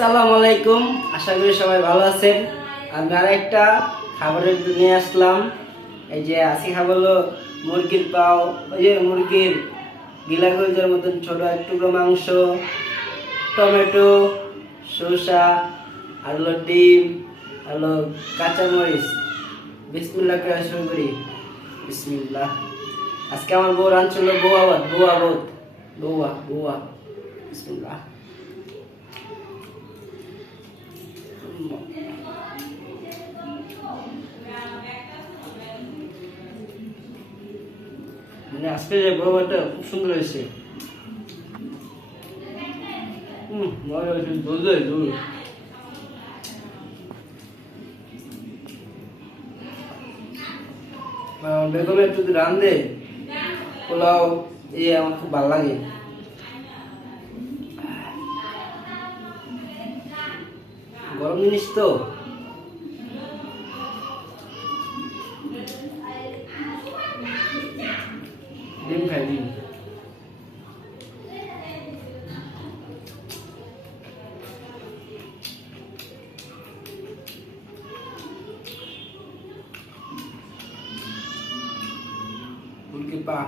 আসসালামু আলাইকুম, আশা করি সবাই ভালো আছেন। আমি আরেকটা খাবারের নিয়ে আসলাম। এই যে আজকে খাবো হলো মুরগির পাও, ওই যে মুরগির গিলা কলিজার মতন ছোট এক টুকরো মাংস, টমেটো, শসা, আর হলো ডিম, আর হলো কাঁচামরিচ। বিসমিল্লাহ করে শুরু করি। বিসমিল্লাহ। আজকে আমার বউ রাঁধছিল বউয়া। বিসমিল্লাহ। মানে আজকে যে বউটা খুব সুন্দর হয়েছে। মজা হয়েছে, দুধ। বেগমে একটু যদি রান্ধে পোলাও, আমার খুব ভালো লাগে। গরম জিনিস তো ডিম খাই, ডিম। মুরগির পা,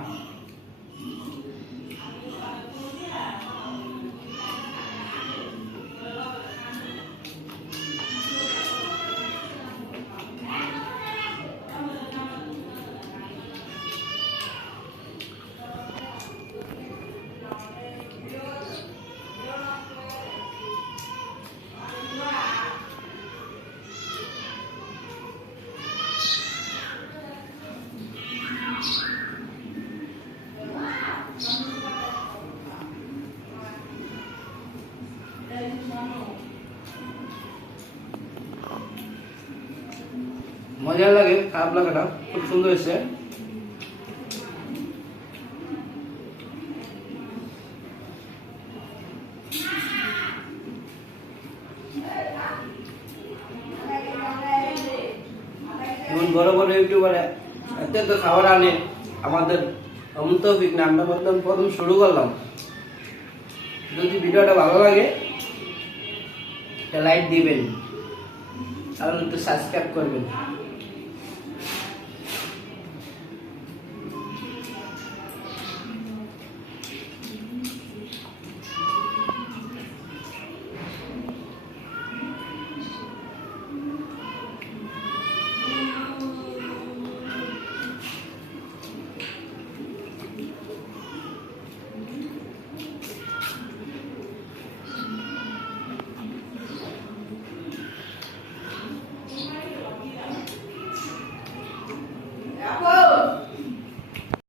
মজা লাগে, খারাপ লাগে না, খুব সুন্দর হয়েছে। এমন বড় বড় ইউটিউবারে এত খাবার আনে, আমাদের অমন্তফিক না, আমরা প্রথম শুরু করলাম। যদি ভিডিওটা ভালো লাগে একটা লাইক দিবেন আর একটু সাবস্ক্রাইব করবেন।